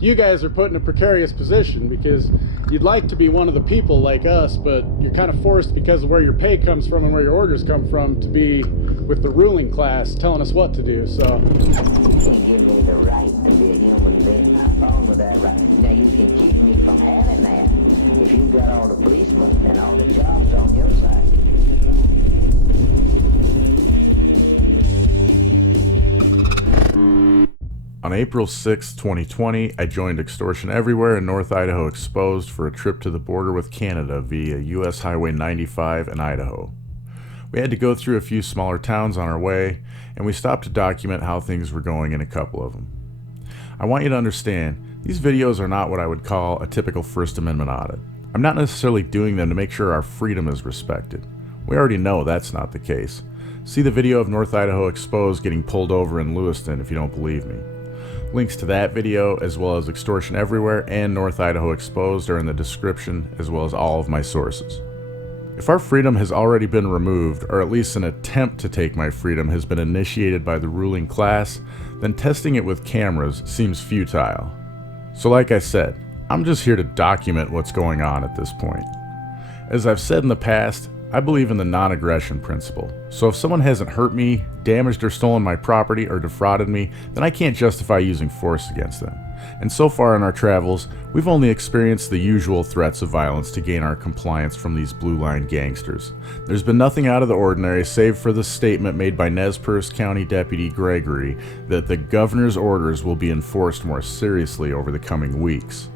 you guys are put in a precarious position because you'd like to be one of the people like us, but you're kind of forced because of where your pay comes from and where your orders come from to be with the ruling class telling us what to do. So you can't give me the right to be a human being. I'm wrong with that right. Now you can keep me from having that if you've got all the policemen and all the jobs on your side. On April 6, 2020, I joined Extortion Everywhere and North Idaho Exposed for a trip to the border with Canada via US Highway 95 in Idaho. We had to go through a few smaller towns on our way, and we stopped to document how things were going in a couple of them. I want you to understand, these videos are not what I would call a typical First Amendment audit. I'm not necessarily doing them to make sure our freedom is respected. We already know that's not the case. See the video of North Idaho Exposed getting pulled over in Lewiston if you don't believe me. Links to that video, as well as Extortion Everywhere and North Idaho Exposed, are in the description, as well as all of my sources. If our freedom has already been removed, or at least an attempt to take my freedom has been initiated by the ruling class, then testing it with cameras seems futile. So like I said, I'm just here to document what's going on at this point. As I've said in the past, I believe in the non-aggression principle. So if someone hasn't hurt me, damaged or stolen my property, or defrauded me, then I can't justify using force against them. And so far in our travels, we've only experienced the usual threats of violence to gain our compliance from these blue line gangsters. There's been nothing out of the ordinary save for the statement made by Nez Perce County Deputy Gregory that the governor's orders will be enforced more seriously over the coming weeks.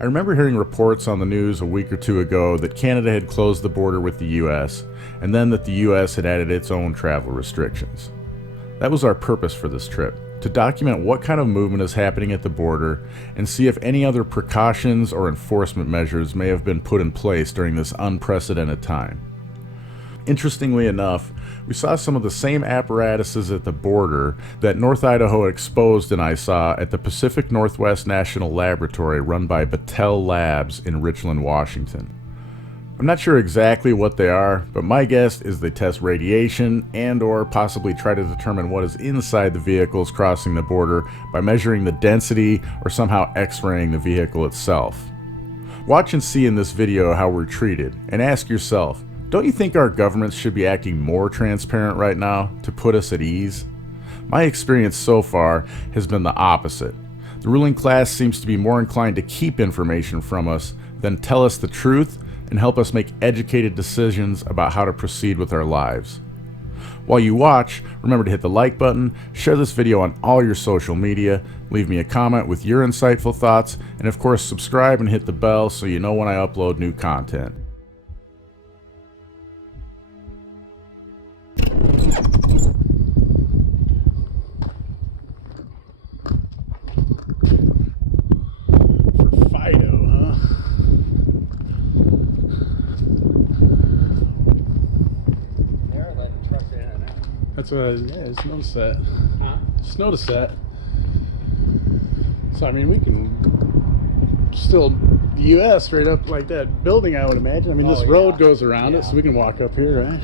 I remember hearing reports on the news a week or two ago that Canada had closed the border with the US, and then that the US had added its own travel restrictions. That was our purpose for this trip, to document what kind of movement is happening at the border and see if any other precautions or enforcement measures may have been put in place during this unprecedented time. Interestingly enough, we saw some of the same apparatuses at the border that North Idaho Exposed and I saw at the Pacific Northwest National Laboratory run by Battelle Labs in Richland, Washington. I'm not sure exactly what they are, but my guess is they test radiation and/or possibly try to determine what is inside the vehicles crossing the border by measuring the density or somehow X-raying the vehicle itself. Watch and see in this video how we're treated, and ask yourself, don't you think our governments should be acting more transparent right now to put us at ease? My experience so far has been the opposite. The ruling class seems to be more inclined to keep information from us than tell us the truth and help us make educated decisions about how to proceed with our lives. While you watch, remember to hit the like button, share this video on all your social media, leave me a comment with your insightful thoughts, and of course subscribe and hit the bell so you know when I upload new content. That's what I just noticed that. Huh? Just noticed that. So, I mean, we can still, the US right up like that building, I would imagine. I mean, this road goes around it, so we can walk up here, right?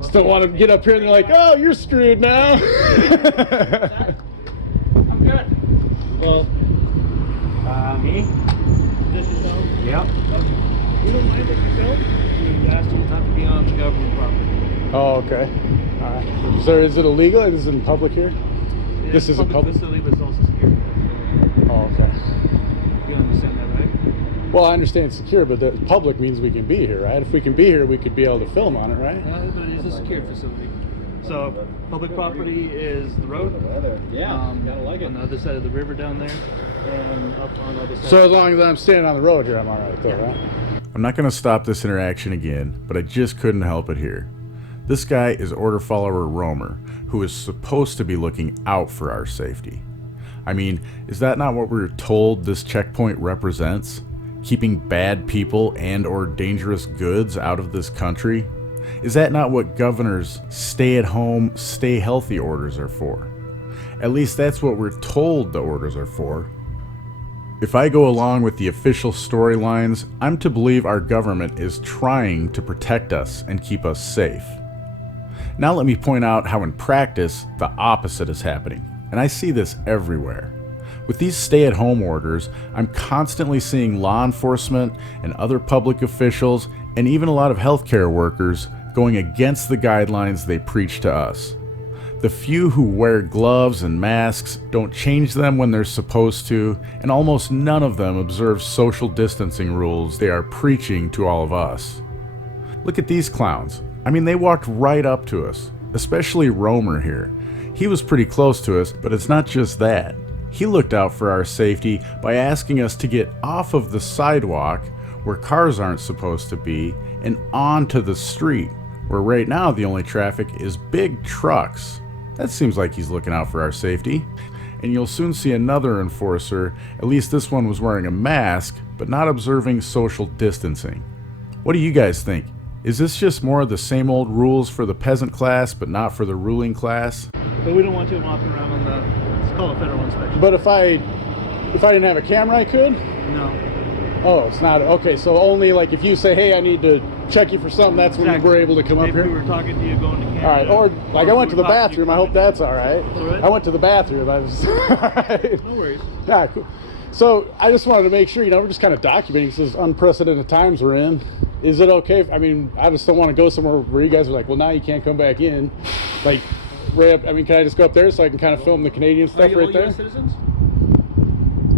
Still want to get up here and they're like, oh, you're screwed now. I'm good. Well, me? This is yourself? Yeah. You don't mind if you film? We asked you not to be on the government property. Oh, okay. All right. So is it illegal? Is it in public here? This is a public facility, but it's also secure. Oh, okay. You understand that, right? Well, I understand it's secure, but the public means we can be here, right? If we can be here, we could be able to film on it, right? But it is a secure facility. So, public property is the road. Yeah, gotta like it. On the other side of the river down there, and up on the other side. So as long as I'm standing on the road here, I'm all right, though, right? I'm not going to stop this interaction again, but I just couldn't help it here. This guy is order follower Romer, who is supposed to be looking out for our safety. I mean, is that not what we're told this checkpoint represents? Keeping bad people and/or dangerous goods out of this country? Is that not what governors' stay-at-home, stay-healthy orders are for? At least that's what we're told the orders are for. If I go along with the official storylines, I'm to believe our government is trying to protect us and keep us safe. Now let me point out how in practice, the opposite is happening. and I see this everywhere. With these stay-at-home orders, I'm constantly seeing law enforcement and other public officials, and even a lot of healthcare workers, going against the guidelines they preach to us. The few who wear gloves and masks don't change them when they're supposed to, and almost none of them observe social distancing rules they are preaching to all of us. Look at these clowns. I mean, they walked right up to us, especially Romer here. He was pretty close to us, but it's not just that. He looked out for our safety by asking us to get off of the sidewalk, where cars aren't supposed to be, and onto the street, where right now the only traffic is big trucks. That seems like he's looking out for our safety. And you'll soon see another enforcer, at least this one was wearing a mask, but not observing social distancing. What do you guys think? Is this just more of the same old rules for the peasant class, but not for the ruling class? But we don't want you walking around on the, it's called a federal inspection. But if I didn't have a camera, I could? No. Oh, it's not. Okay, so only like if you say, hey, I need to check you for something, that's when Exactly. we're able to come up If here? we were talking to you going to Canada. All right, or like I went to the we were talking bathroom. you I hope coming that's all right. All right. I went to the bathroom. I was. No worries. Yeah, cool. So I just wanted to make sure, we're just kind of documenting this unprecedented times we're in. Is it okay? I mean, I just don't want to go somewhere where you guys are like, well, now you can't come back in. Like, can I just go up there so I can kind of film the Canadian Are stuff you right all there? U.S. citizens?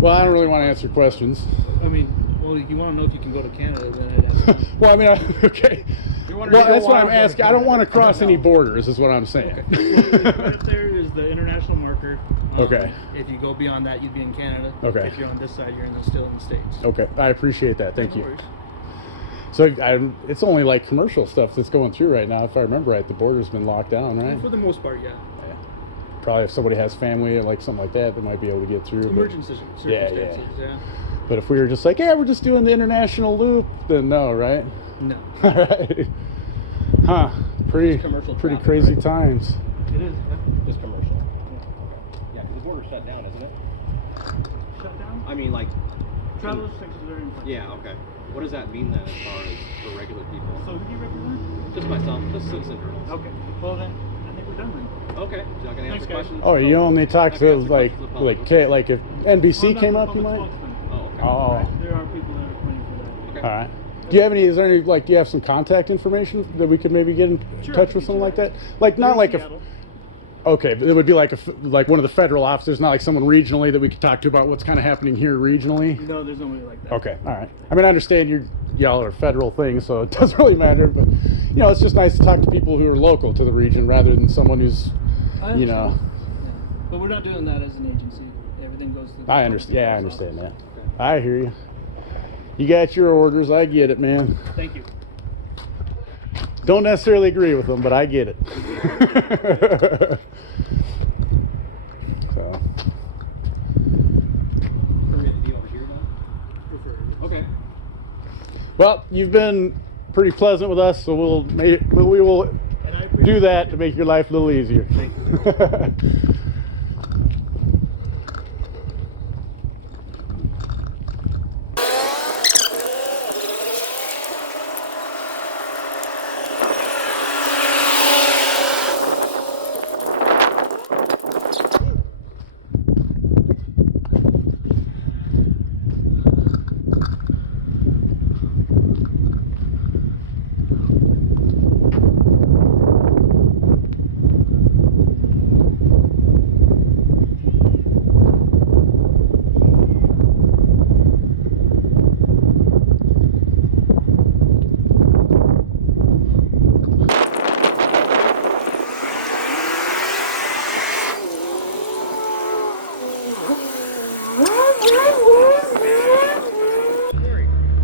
Well, I don't really want to answer questions. I mean, well, you want to know if you can go to Canada, then I'd have to. Well, I mean, okay. Well, that's what I'm asking. I don't want to cross any borders, is what I'm saying. Okay. Right up there is the international marker. Okay. If you go beyond that, you'd be in Canada. Okay. If you're on this side, you're still in the States. Okay, I appreciate that. Thank No you. worries. So it's only like commercial stuff that's going through right now. If I remember right, the border's been locked down, right? For the most part, yeah. Probably if somebody has family or like something like that, they might be able to get through. Emergency Yeah, circumstances, yeah. But if we were just like, yeah, we're just doing the international loop, then no, right? No. All right. Huh. Pretty traffic, crazy right? times. It is, yeah. Just commercial. Yeah, because the border's shut down, isn't it? Shut down? I mean, like. Travel restrictions are in place. Yeah, okay. What does that mean then as far as for regular people? So who do you represent? Just myself, just citizen journalist. Okay. Well then, I think we're done then. Okay. So y'all gonna Thanks, answer guys. questions? Oh, you only talk I to can answer like questions of the public. like if NBC Well, I'm came not up, you the might. public spokesman. Oh, okay. Oh. Right? There are people that are pointing for that. Okay. All right. Do you have any? Is there any like? Do you have some contact information that we could maybe get in Sure, touch I with can someone like get that? Like They're not in like a. Seattle. Okay, but it would be like like one of the federal officers, not like someone regionally that we could talk to about what's kind of happening here regionally. No, there's nobody like that. Okay, all right. I mean, I understand y'all are federal things, so it doesn't really matter. But it's just nice to talk to people who are local to the region rather than someone who's, I understand. Yeah. But we're not doing that as an agency. Everything goes through the I public understand. Yeah, I affairs understand office. that. I hear you. You got your orders. I get it, man. Thank you. Don't necessarily agree with them, but I get it. So. Permit to be over here now? Okay. Well, you've been pretty pleasant with us, so we will And I appreciate do that to make your life a little easier. Thank you.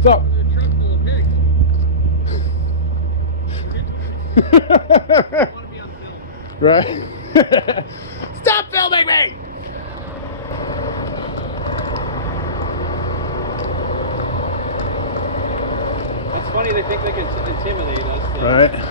So. Right? Stop filming me! That's funny, they think they can intimidate us. Right.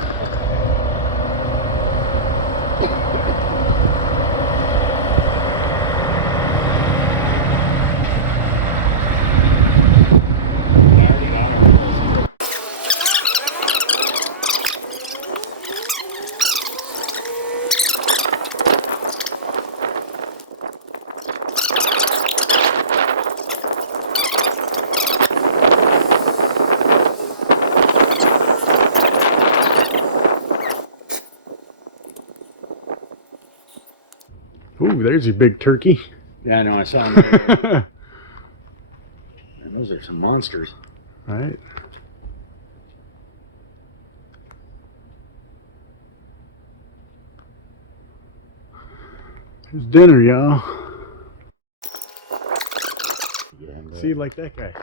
Ooh, there's your big turkey. Yeah, I know. I saw them. Man, those are some monsters. Right. There's dinner, y'all. See, like that guy.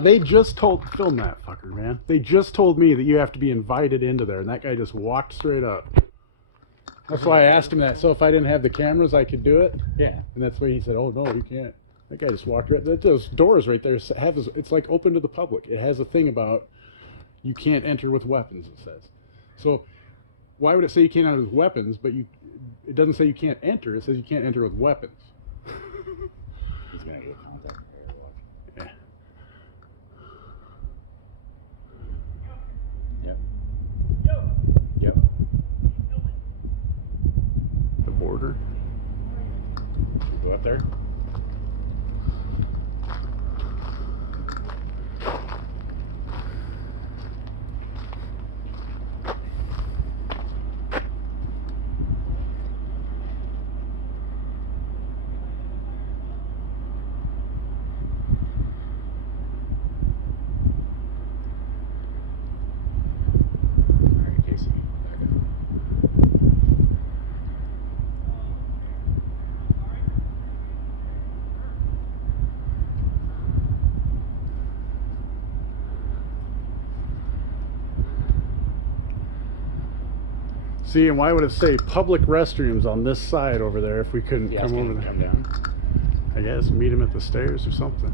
They just film that fucker, man. They just told me that you have to be invited into there, and that guy just walked straight up. That's why I asked him that. So if I didn't have the cameras, I could do it. Yeah. And that's why he said, "Oh no, you can't." That guy just walked right. Those doors right there it's like open to the public. It has a thing about you can't enter with weapons. It says. So why would it say you can't enter with weapons? But it doesn't say you can't enter. It says you can't enter with weapons. He's gonna get contact. Yeah. Yep. The border. Go up there. See, and why would it say public restrooms on this side over there if we couldn't come over there? Come down. I guess meet him at the stairs or something.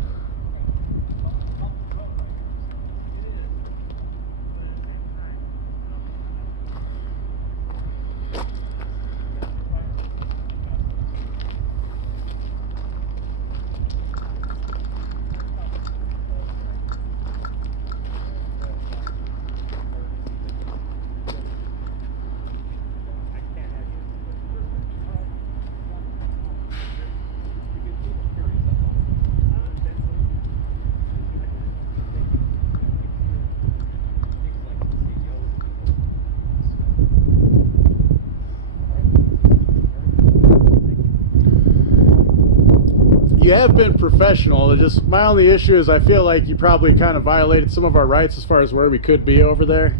You have been professional. It's just my only issue is I feel like you probably kind of violated some of our rights as far as where we could be over there.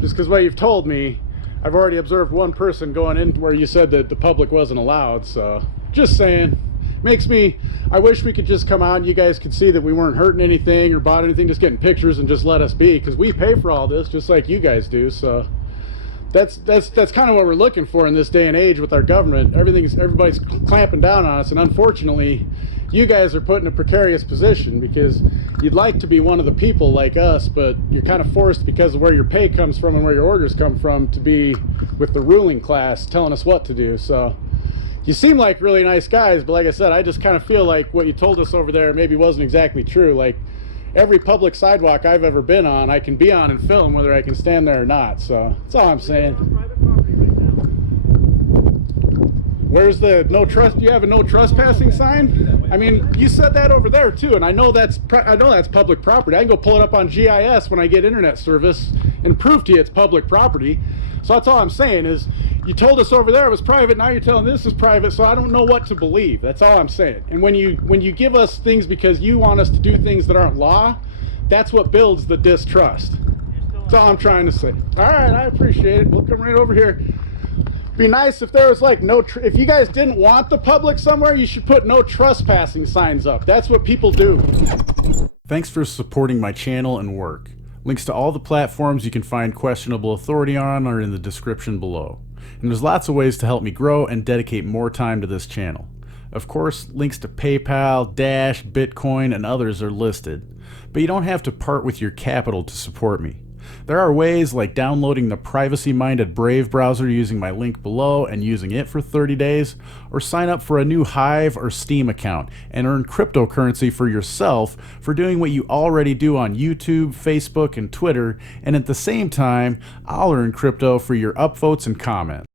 Just because what you've told me, I've already observed one person going in where you said that the public wasn't allowed. So just saying, I wish we could just come out and you guys could see that we weren't hurting anything or bought anything, just getting pictures and just let us be, because we pay for all this just like you guys do. So that's kind of what we're looking for in this day and age with our government. Everybody's clamping down on us, and unfortunately you guys are put in a precarious position because you'd like to be one of the people like us, but you're kind of forced because of where your pay comes from and where your orders come from to be with the ruling class telling us what to do. So you seem like really nice guys, but like I said, I just kind of feel like what you told us over there maybe wasn't exactly true. Like every public sidewalk I've ever been on, I can be on and film whether I can stand there or not. So that's all I'm saying. Where's the no trust? Do you have a no trespassing sign? I mean, you said that over there too, and I know that's public property. I can go pull it up on GIS when I get internet service and prove to you it's public property. So that's all I'm saying is you told us over there it was private, now you're telling this is private, so I don't know what to believe. That's all I'm saying. And when you give us things because you want us to do things that aren't law, that's what builds the distrust. That's all I'm trying to say. All right, I appreciate it. We'll come right over here. Be nice if there was like if you guys didn't want the public somewhere, you should put no trespassing signs up. That's what people do. Thanks for supporting my channel and work. Links to all the platforms you can find questionable authority on are in the description below. And there's lots of ways to help me grow and dedicate more time to this channel. Of course, links to PayPal, Dash, Bitcoin, and others are listed. But you don't have to part with your capital to support me. There are ways like downloading the privacy-minded Brave browser using my link below and using it for 30 days, or sign up for a new Hive or Steam account and earn cryptocurrency for yourself for doing what you already do on YouTube, Facebook, and Twitter, and at the same time, I'll earn crypto for your upvotes and comments.